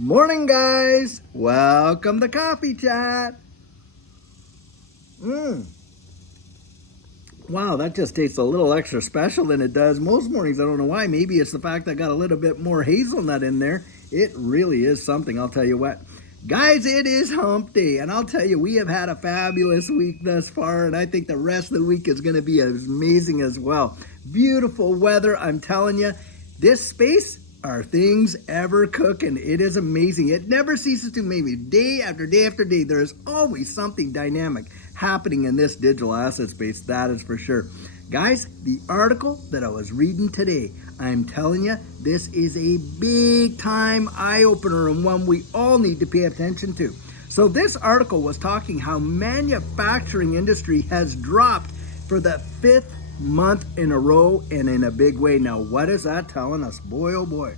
Morning, guys. Welcome to Coffee Chat. Wow, that just tastes a little extra special than it does most mornings. I don't know why. Maybe it's the fact I got a little bit more hazelnut in there. It really is something, I'll tell you what. Guys, it is hump day, and I'll tell you, we have had a fabulous week thus far, and I think the rest of the week is going to be amazing as well. Beautiful weather, I'm telling you. This space are things ever cooking. It is amazing. It never ceases to amaze me. Day after day after day, there is always something dynamic happening in this digital asset space, that is for sure. Guys, the article that I was reading today, I'm telling you, this is a big time eye-opener and one we all need to pay attention to. So this article was talking how manufacturing industry has dropped for the fifth month in a row and in a big way. Now, what is that telling us? Boy, oh boy.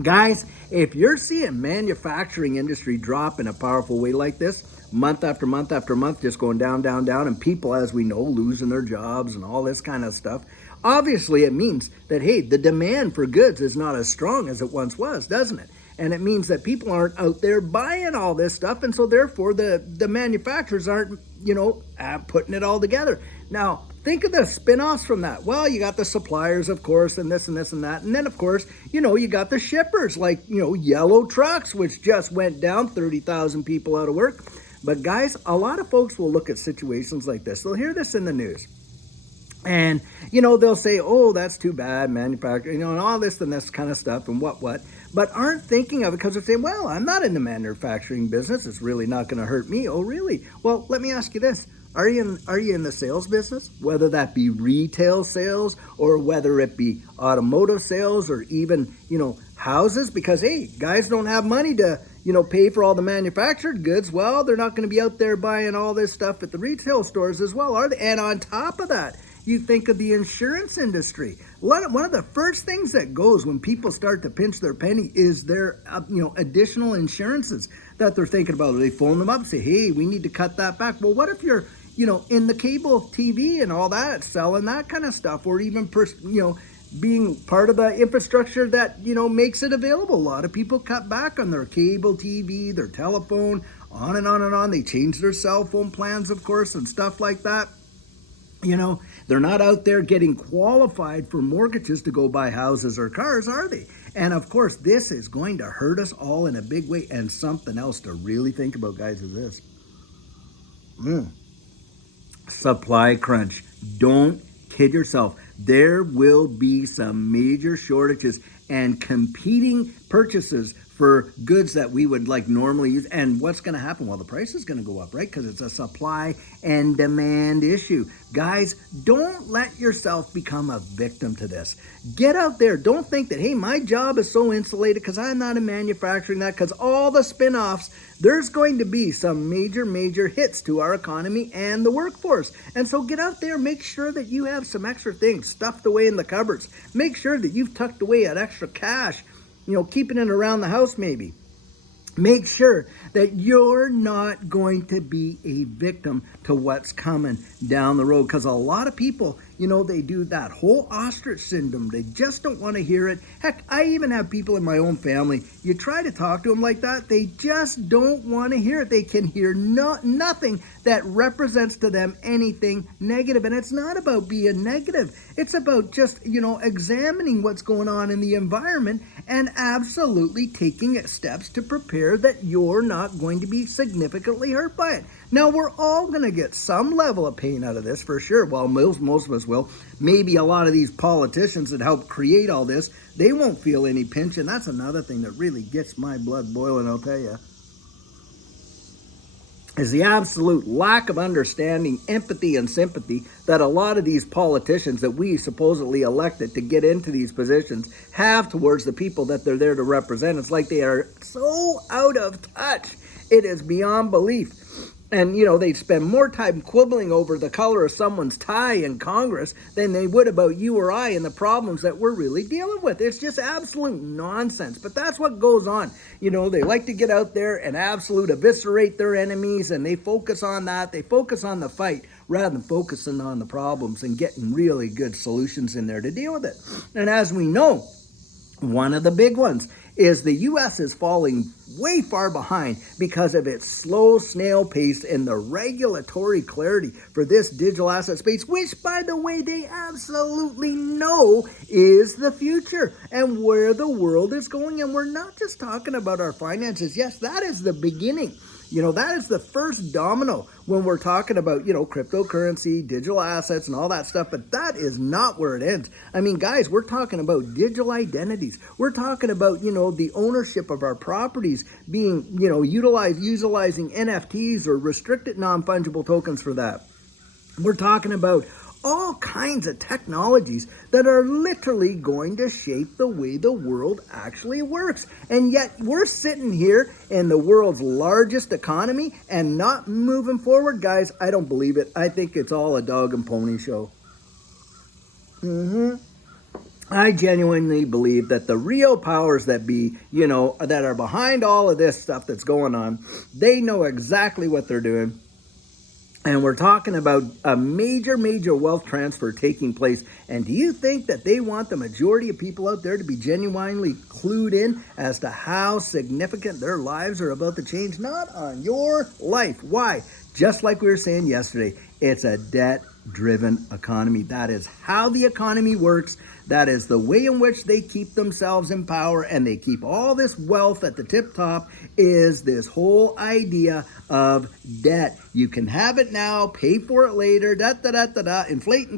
Guys, if you're seeing manufacturing industry drop in a powerful way like this, month after month after month, just going down, down, down, and people, as we know, losing their jobs and all this kind of stuff, obviously it means that, hey, the demand for goods is not as strong as it once was, doesn't it? And it means that people aren't out there buying all this stuff, and so therefore the manufacturers aren't, putting it all together. Now, think of the spin-offs from that. Well, you got the suppliers, of course, and this and this and that. And then, of course, you got the shippers like, Yellow Trucks, which just went down, 30,000 people out of work. But guys, a lot of folks will look at situations like this. They'll hear this in the news. And, they'll say, oh, that's too bad, manufacturing, and all this and this kind of stuff and what, but aren't thinking of it because they're saying, well, I'm not in the manufacturing business. It's really not going to hurt me. Oh, really? Well, let me ask you this. Are you in the sales business? Whether that be retail sales or whether it be automotive sales or even, houses? Because, hey, guys don't have money to, pay for all the manufactured goods. Well, they're not going to be out there buying all this stuff at the retail stores as well, are they? And on top of that, you think of the insurance industry. One of the first things that goes when people start to pinch their penny is their, additional insurances that they're thinking about. They phone them up and say, hey, we need to cut that back. Well, what if you're, in the cable TV and all that, selling that kind of stuff, or even, being part of the infrastructure that, makes it available. A lot of people cut back on their cable TV, their telephone, on and on and on. They change their cell phone plans, of course, and stuff like that. They're not out there getting qualified for mortgages to go buy houses or cars, are they? And of course, this is going to hurt us all in a big way. And something else to really think about, guys, is this. Supply crunch. Don't kid yourself. There will be some major shortages and competing purchases for goods that we would like normally use. And what's going to happen? Well, the price is going to go up, right? Because it's a supply and demand issue. Guys, don't let yourself become a victim to this. Get out there. Don't think that, hey, my job is so insulated because I'm not in manufacturing that, because all the spin-offs, there's going to be some major hits to our economy and the workforce. And so get out there, make sure that you have some extra things stuffed away in the cupboards. Make sure that you've tucked away that extra cash, keeping it around the house maybe. Make sure that you're not going to be a victim to what's coming down the road. Because a lot of people, they do that whole ostrich syndrome. They just don't want to hear it. Heck, I even have people in my own family. You try to talk to them like that, they just don't want to hear it. They can hear nothing that represents to them anything negative. And it's not about being negative. It's about just, examining what's going on in the environment and absolutely taking steps to prepare that you're not going to be significantly hurt by it. Now, we're all going to get some level of pain out of this for sure. Well, most of us will. Maybe a lot of these politicians that help create all this, they won't feel any pinch. And that's another thing that really gets my blood boiling, I'll tell you, is the absolute lack of understanding, empathy, and sympathy that a lot of these politicians that we supposedly elected to get into these positions have towards the people that they're there to represent. It's like they are so out of touch. It is beyond belief. And, they'd spend more time quibbling over the color of someone's tie in Congress than they would about you or I and the problems that we're really dealing with. It's just absolute nonsense. But that's what goes on. They like to get out there and absolute eviscerate their enemies, and they focus on that. They focus on the fight rather than focusing on the problems and getting really good solutions in there to deal with it. And as we know, One of the big ones is the U.S. is falling way far behind because of its slow snail pace and the regulatory clarity for this digital asset space, which, by the way, they absolutely know is the future and where the world is going. And we're not just talking about our finances. Yes, that is the beginning. That is the first domino when we're talking about, cryptocurrency, digital assets, and all that stuff. But that is not where it ends. I mean, guys, we're talking about digital identities. We're talking about, the ownership of our properties being, utilizing NFTs or restricted non-fungible tokens for that. We're talking about all kinds of technologies that are literally going to shape the way the world actually works. And yet we're sitting here in the world's largest economy and not moving forward. Guys, I don't believe it. I think it's all a dog and pony show. I genuinely believe that the real powers that be, that are behind all of this stuff that's going on, they know exactly what they're doing. And we're talking about a major wealth transfer taking place. And do you think that they want the majority of people out there to be genuinely clued in as to how significant their lives are about to change? Not on your life. Why? Just like we were saying yesterday, it's a debt-driven economy. That is how the economy works. That is the way in which they keep themselves in power and they keep all this wealth at the tip top, is this whole idea of debt. You can have it now, pay for it later, inflate,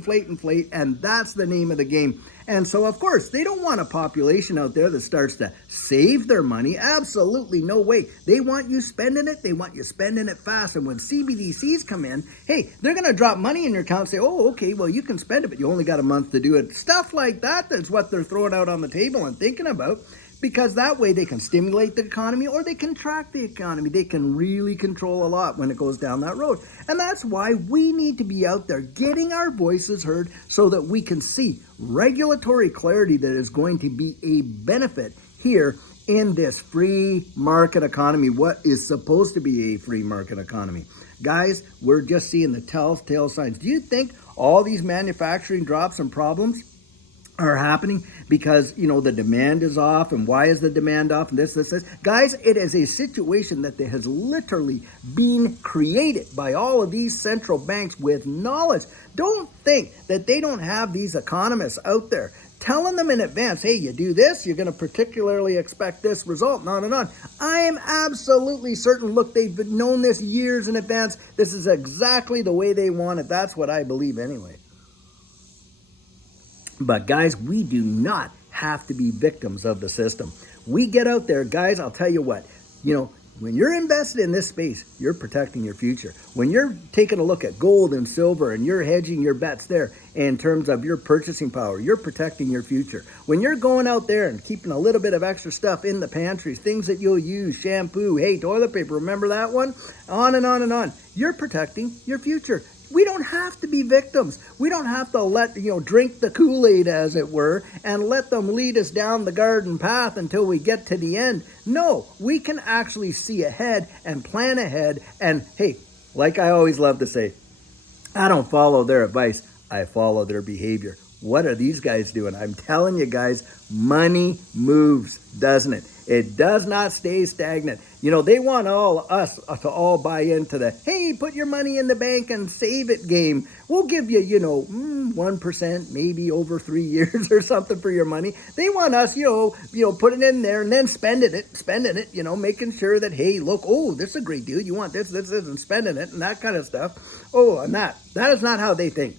and that's the name of the game. And so, of course, they don't want a population out there that starts to save their money. Absolutely no way. They want you spending it. They want you spending it fast. And when CBDCs come in, hey, they're going to drop money in your account and say, oh, okay, well, you can spend it, but you only got a month to do it. Stuff like that, that's what they're throwing out on the table and thinking about. Because that way they can stimulate the economy or they can track the economy. They can really control a lot when it goes down that road. And that's why we need to be out there getting our voices heard so that we can see regulatory clarity that is going to be a benefit here in this free market economy, what is supposed to be a free market economy. Guys, we're just seeing the telltale signs. Do you think all these manufacturing drops and problems are happening because, the demand is off? And why is the demand off? And this. Guys, it is a situation that has literally been created by all of these central banks with knowledge. Don't think that they don't have these economists out there telling them in advance, hey, you do this, you're going to particularly expect this result, and on and on. I am absolutely certain, look, they've known this years in advance. This is exactly the way they want it. That's what I believe anyway. But guys, we do not have to be victims of the system. We get out there, guys, I'll tell you what, when you're invested in this space, you're protecting your future. When you're taking a look at gold and silver and you're hedging your bets there in terms of your purchasing power, you're protecting your future. When you're going out there and keeping a little bit of extra stuff in the pantries, things that you'll use, shampoo, hey, toilet paper, remember that one? On and on and on. You're protecting your future. We don't have to be victims. We don't have to drink the Kool-Aid, as it were, and let them lead us down the garden path until we get to the end. No, we can actually see ahead and plan ahead. And hey, like I always love to say, I don't follow their advice. I follow their behavior. What are these guys doing? I'm telling you guys, money moves, doesn't it? It does not stay stagnant. They want us to all buy into the, hey, put your money in the bank and save it game. We'll give you, 1%, maybe over 3 years or something for your money. They want us, put it in there and then spending it, making sure that, hey, look, oh, this is a great deal. You want this, and spending it and that kind of stuff. Oh, and that is not how they think.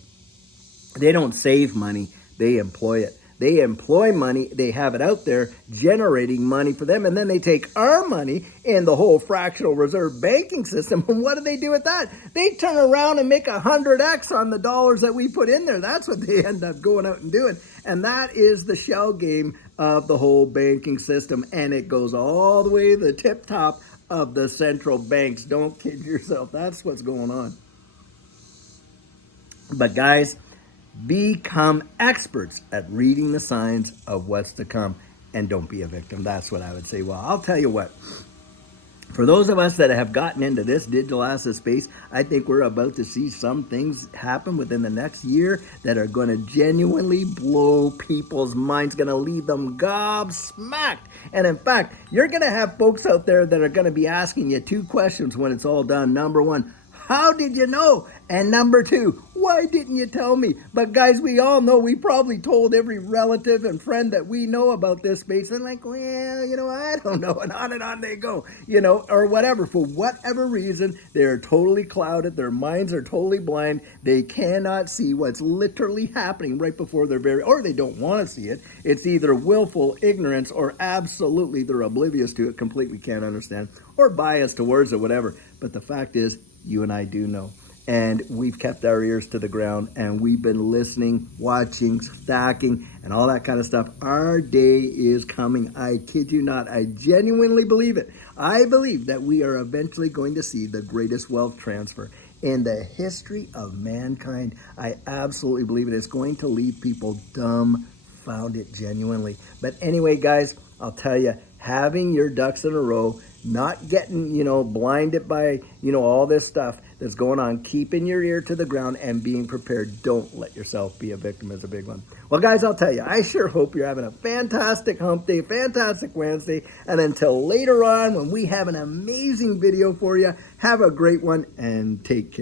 They don't save money. They employ it. They employ money, they have it out there generating money for them, and then they take our money in the whole fractional reserve banking system, and what do they do with that? They turn around and make 100x on the dollars that we put in there. That's what they end up going out and doing, and that is the shell game of the whole banking system, and it goes all the way to the tip top of the central banks. Don't kid yourself. That's what's going on. But guys, become experts at reading the signs of what's to come and don't be a victim. That's what I would say. Well, I'll tell you what, For those of us that have gotten into this digital asset space, I think we're about to see some things happen within the next year that are going to genuinely blow people's minds, going to leave them gobsmacked. And in fact, you're going to have folks out there that are going to be asking you two questions when it's all done. Number one, how did you know? And number two, why didn't you tell me? But guys, we all know, we probably told every relative and friend that we know about this space. And like, well, I don't know. And on they go, or whatever. For whatever reason, they're totally clouded. Their minds are totally blind. They cannot see what's literally happening right before their or they don't want to see it. It's either willful ignorance or absolutely they're oblivious to it, completely can't understand, or biased towards it, whatever. But the fact is, you and I do know. And we've kept our ears to the ground and we've been listening, watching, stacking, and all that kind of stuff. Our day is coming. I kid you not. I genuinely believe it. I believe that we are eventually going to see the greatest wealth transfer in the history of mankind. I absolutely believe it. It's going to leave people dumbfounded, genuinely. But anyway, guys, I'll tell you, having your ducks in a row, not getting, blinded by, all this stuff that's going on, keeping your ear to the ground and being prepared. Don't let yourself be a victim is a big one. Well, guys, I'll tell you, I sure hope you're having a fantastic hump day, fantastic Wednesday. And until later on, when we have an amazing video for you, have a great one and take care.